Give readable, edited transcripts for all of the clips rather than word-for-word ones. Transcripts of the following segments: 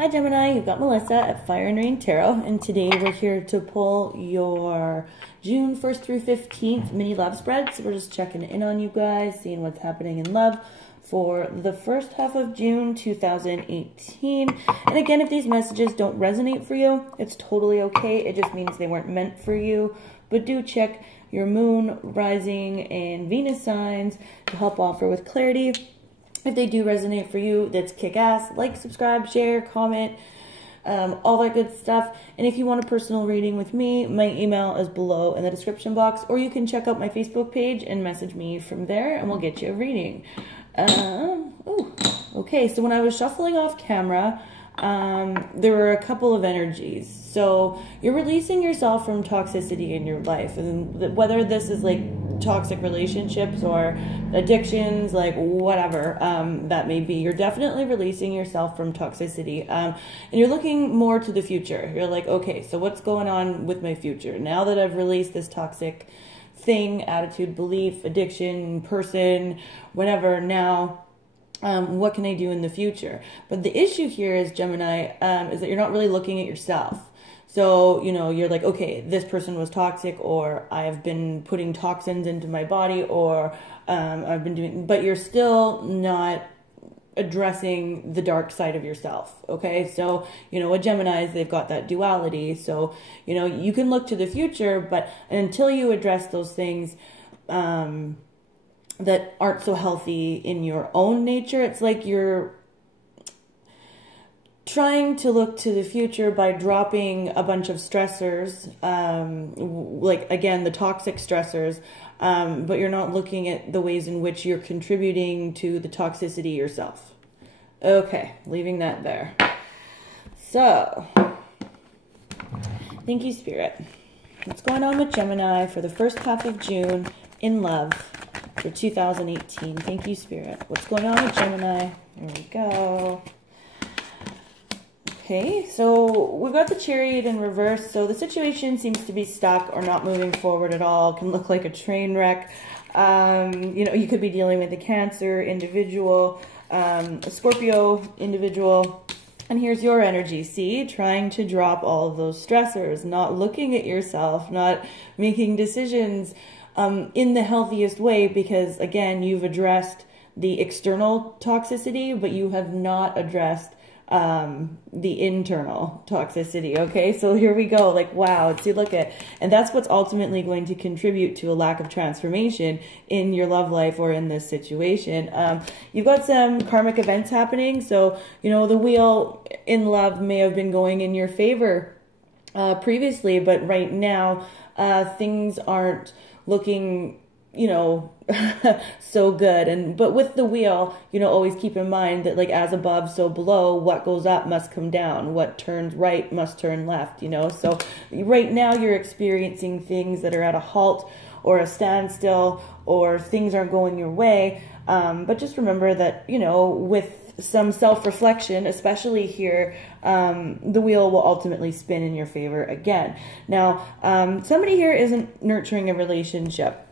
Hi Gemini, you've got Melissa at Fire and Rain Tarot, and today we're here to pull your June 1st through 15th mini love spread. So we're just checking in on you guys, seeing what's happening in love for the first half of June 2018. And again, if these messages don't resonate for you, it's totally okay. It just means they weren't meant for you. But do check your moon, rising, and Venus signs to help offer with clarity. If they do resonate for you, that's kick-ass. Like, subscribe, share, comment, all that good stuff. And if you want a personal reading with me, my email is below in the description box, or you can check out my Facebook page and message me from there, and we'll get you a reading. Okay, so when I was shuffling off camera, there were a couple of energies. So you're releasing yourself from toxicity in your life, and whether this is like toxic relationships or addictions, like whatever that may be, you're definitely releasing yourself from toxicity, and you're looking more to the future. You're like, okay, so what's going on with my future now that I've released this toxic thing, attitude, belief, addiction, person, whatever. Now what can I do in the future? But the issue here is, Gemini, is that you're not really looking at yourself. So, you know, you're like, okay, this person was toxic, or I've been putting toxins into my body, or I've been doing, but you're still not addressing the dark side of yourself. Okay. So, you know, with Geminis, they've got that duality. So, you know, you can look to the future, but until you address those things, that aren't so healthy in your own nature, it's like you're trying to look to the future by dropping a bunch of stressors, like, again, the toxic stressors, but you're not looking at the ways in which you're contributing to the toxicity yourself. Okay, leaving that there. So, thank you, Spirit. What's going on with Gemini for the first half of June in love for 2018? Thank you, Spirit. What's going on with Gemini? There we go. Okay, so we've got the Chariot in reverse. So the situation seems to be stuck or not moving forward at all. It can look like a train wreck. You know, you could be dealing with a Cancer individual, a Scorpio individual. And here's your energy, see? Trying to drop all of those stressors, not looking at yourself, not making decisions in the healthiest way, because, again, you've addressed the external toxicity, but you have not addressed the internal toxicity. Okay, so here we go. Like, wow, see, look at, and that's what's ultimately going to contribute to a lack of transformation in your love life or in this situation. You've got some karmic events happening. So, you know, the wheel in love may have been going in your favor previously, but right now things aren't looking, you know, so good. But with the wheel, you know, always keep in mind that, like, as above, so below, what goes up must come down, what turns right must turn left, you know. So right now you're experiencing things that are at a halt or a standstill, or things aren't going your way. But just remember that, you know, with some self-reflection, especially here, the wheel will ultimately spin in your favor again. Now, somebody here isn't nurturing a relationship,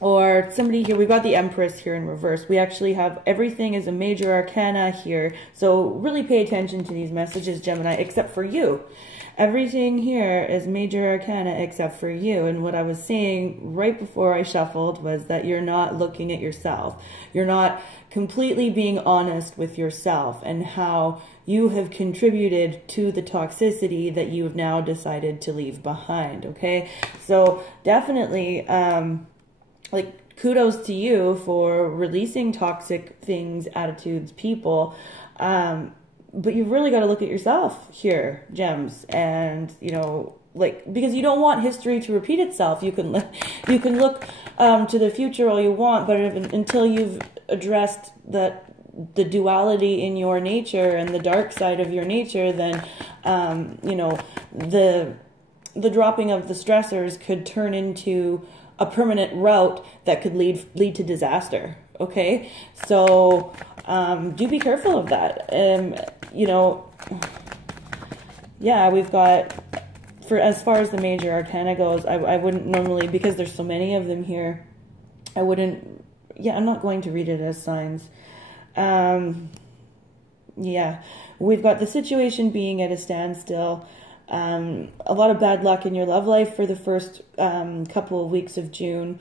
or somebody here, we've got the Empress here in reverse. We actually have everything as a major arcana here. So really pay attention to these messages, Gemini, except for you. Everything here is major arcana except for you. And what I was saying right before I shuffled was that you're not looking at yourself. You're not completely being honest with yourself and how you have contributed to the toxicity that you've now decided to leave behind. Okay, so definitely, like, kudos to you for releasing toxic things, attitudes, people. But you've really got to look at yourself here, Gems. And, you know, like, because you don't want history to repeat itself. You can look to the future all you want, but until you've addressed the duality in your nature and the dark side of your nature, then, you know, the dropping of the stressors could turn into a permanent route that could lead to disaster. Okay, so do be careful of that. You know, yeah, we've got, for as far as the major arcana goes, I wouldn't normally, because there's so many of them here, I wouldn't, yeah, I'm not going to read it as signs. Yeah, we've got the situation being at a standstill. A lot of bad luck in your love life for the first couple of weeks of June.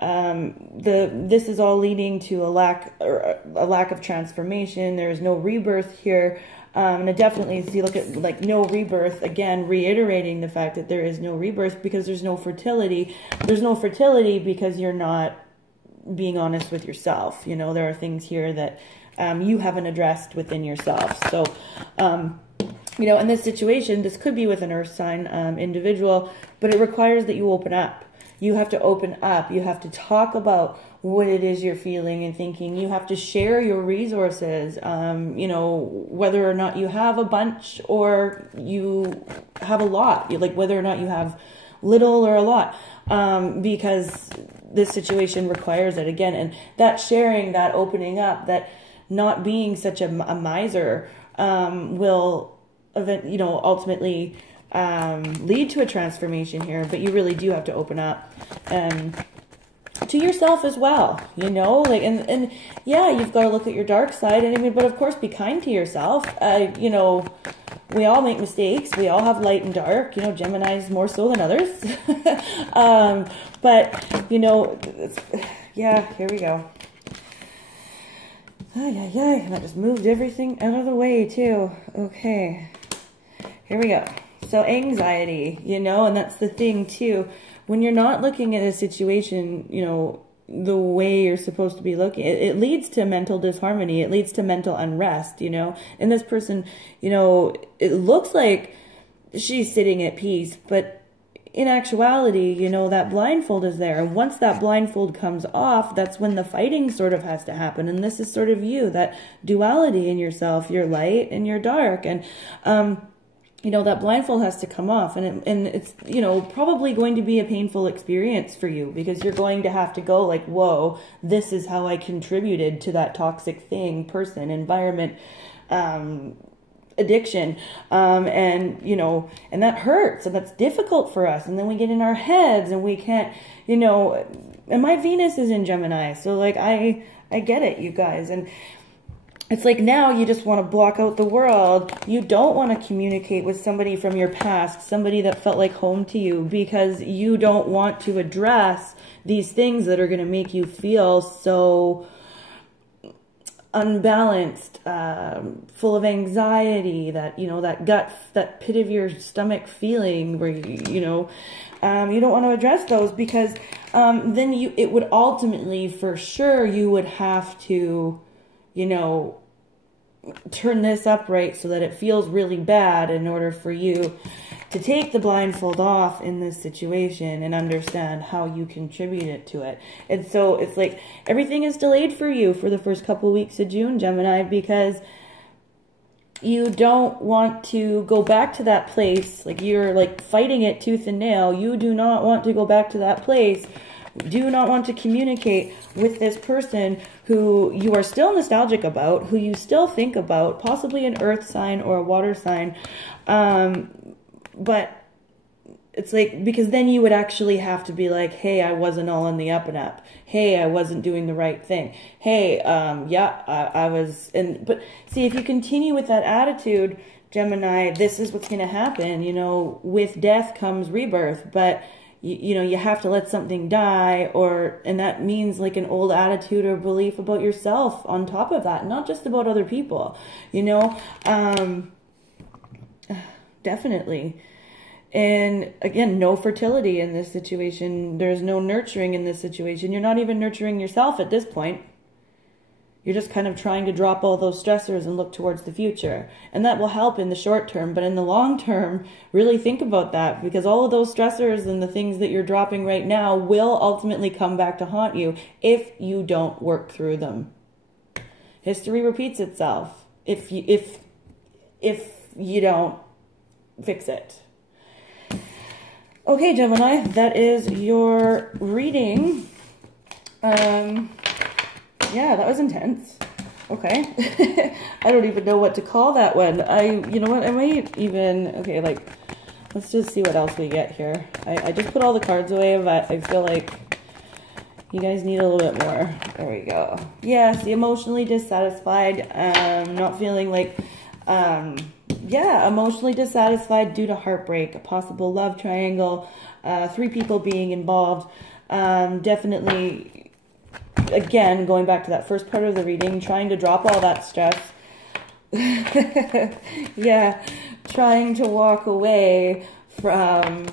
This is all leading to a lack of transformation. There is no rebirth here. And definitely, if you look at like no rebirth, again, reiterating the fact that there is no rebirth because there's no fertility. There's no fertility because you're not being honest with yourself. You know, there are things here that you haven't addressed within yourself. So, you know, in this situation, this could be with an earth sign individual, but it requires that you open up. You have to open up. You have to talk about what it is you're feeling and thinking. You have to share your resources, you know, whether or not you have a bunch or you have a lot, like whether or not you have little or a lot, because this situation requires it again. And that sharing, that opening up, that not being such a miser will, you know, ultimately lead to a transformation here. But you really do have to open up to yourself as well, you know, like, and yeah, you've got to look at your dark side, and I mean, but of course, be kind to yourself. You know, we all make mistakes. We all have light and dark, you know, Geminis more so than others. But, you know, yeah, here we go. Yeah, and I just moved everything out of the way too. Okay, here we go. So anxiety, you know, and that's the thing too. When you're not looking at a situation, you know, the way you're supposed to be looking, it leads to mental disharmony. It leads to mental unrest, you know. And this person, you know, it looks like she's sitting at peace, but in actuality, you know, that blindfold is there. And once that blindfold comes off, that's when the fighting sort of has to happen. And this is sort of you, that duality in yourself, your light and your dark. And, you know, that blindfold has to come off, and it's, you know, probably going to be a painful experience for you, because you're going to have to go like, whoa, this is how I contributed to that toxic thing, person, environment, addiction, and, you know, and that hurts, and that's difficult for us, and then we get in our heads, and we can't, you know, and my Venus is in Gemini, so like, I get it, you guys, and it's like now you just want to block out the world. You don't want to communicate with somebody from your past, somebody that felt like home to you, because you don't want to address these things that are going to make you feel so unbalanced, full of anxiety, that, you know, that gut, that pit of your stomach feeling where, you know, you don't want to address those, because then it would ultimately, for sure, you would have to, you know, turn this upright so that it feels really bad in order for you to take the blindfold off in this situation and understand how you contributed to it. And so it's like everything is delayed for you for the first couple weeks of June, Gemini, because you don't want to go back to that place. Like, you're like fighting it tooth and nail. You do not want to go back to that place. Do not want to communicate with this person who you are still nostalgic about, who you still think about, possibly an earth sign or a water sign. But it's like, because then you would actually have to be like, hey, I wasn't all in the up and up. Hey, I wasn't doing the right thing. Hey, yeah, I was. But see, if you continue with that attitude, Gemini, this is what's going to happen. You know, with death comes rebirth, but you know, you have to let something die, and that means like an old attitude or belief about yourself on top of that, not just about other people, you know, definitely. And again, no fertility in this situation. There's no nurturing in this situation. You're not even nurturing yourself at this point. You're just kind of trying to drop all those stressors and look towards the future. And that will help in the short term. But in the long term, really think about that, because all of those stressors and the things that you're dropping right now will ultimately come back to haunt you if you don't work through them. History repeats itself if you don't fix it. Okay, Gemini, that is your reading. Yeah, that was intense. Okay. I don't even know what to call that one. You know what, I might even, okay, like, let's just see what else we get here. I just put all the cards away, but I feel like, You guys need a little bit more. There we go. Yes, emotionally dissatisfied. Not feeling like, yeah, emotionally dissatisfied due to heartbreak. A possible love triangle. 3 people being involved. Definitely, again, going back to that first part of the reading, trying to drop all that stress. Yeah, trying to walk away from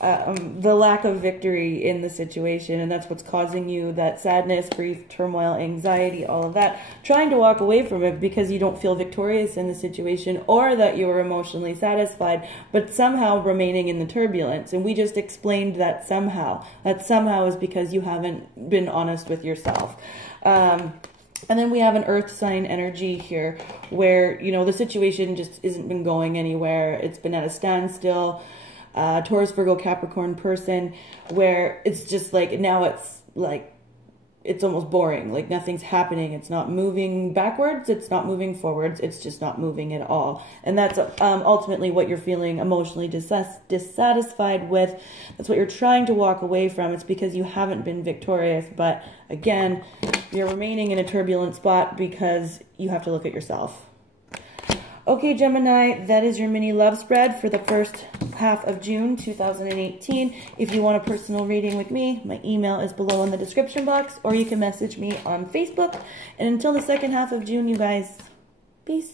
the lack of victory in the situation, and that's what's causing you that sadness, grief, turmoil, anxiety, all of that. Trying to walk away from it because you don't feel victorious in the situation, or that you are emotionally satisfied, but somehow remaining in the turbulence. And we just explained that somehow. That somehow is because you haven't been honest with yourself. And then we have an earth sign energy here where, you know, the situation just isn't been going anywhere. It's been at a standstill. Taurus, Virgo, Capricorn person, where it's just like, now it's like, it's almost boring. Like nothing's happening. It's not moving backwards. It's not moving forwards. It's just not moving at all. And that's ultimately what you're feeling emotionally dissatisfied with. That's what you're trying to walk away from. It's because you haven't been victorious. But again, you're remaining in a turbulent spot because you have to look at yourself. Okay, Gemini, that is your mini love spread for the first half of June 2018. If you want a personal reading with me, my email is below in the description box, or you can message me on Facebook. And until the second half of June, you guys, peace.